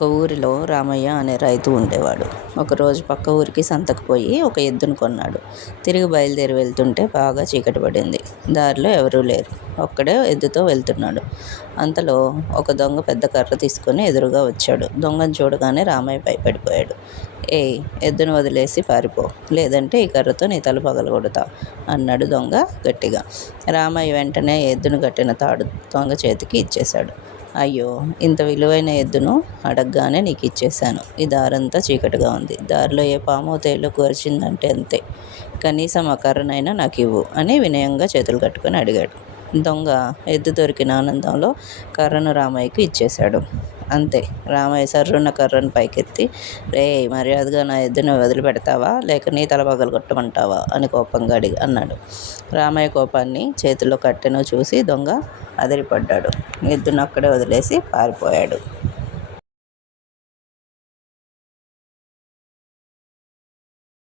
ఒక ఊరిలో రామయ్య అనే రైతు ఉండేవాడు. ఒకరోజు పక్క ఊరికి సంతకు పోయి ఒక ఎద్దును కొన్నాడు. తిరిగి బయలుదేరి వెళ్తుంటే బాగా చీకటి పడింది. దారిలో ఎవరూ లేరు. ఒక్కడే ఎద్దుతో వెళ్తున్నాడు. అంతలో ఒక దొంగ పెద్ద కర్ర తీసుకుని ఎదురుగా వచ్చాడు. దొంగను చూడగానే రామయ్య భయపడిపోయాడు. ఏయ్, ఎద్దును వదిలేసి పారిపో, లేదంటే ఈ కర్రతో నీ తల పగలగొడతా అన్నాడు దొంగ గట్టిగా. రామయ్య వెంటనే ఎద్దును కట్టిన తాడు దొంగ చేతికి ఇచ్చేశాడు. అయ్యో, ఇంత విలువైన ఎద్దును అడగగానే నీకు ఇచ్చేశాను. ఈ దారంతా చీకటిగా ఉంది. దారిలో ఏ పామో తేలో కూర్చిందంటే అంతే. కనీసం ఆ కర్రనైనా నాకు ఇవ్వు అని వినయంగా చేతులు కట్టుకొని అడిగాడు. దొంగ ఎద్దు దొరికిన ఆనందంలో కర్రను రామయ్యకు ఇచ్చేశాడు. అంతే. రామయ్య సర్రున్న కర్రను పైకెత్తి, రేయ్, మర్యాదగా నా ఎద్దును వదిలిపెడతావా, లేక నీ తల పగలగొట్టమంటావా అని కోపంగా అన్నాడు. రామయ్య కోపాన్ని, చేతిలో కట్టెను చూసి దొంగ అదిరిపడ్డాడు. ఎద్దును అక్కడే వదిలేసి పారిపోయాడు.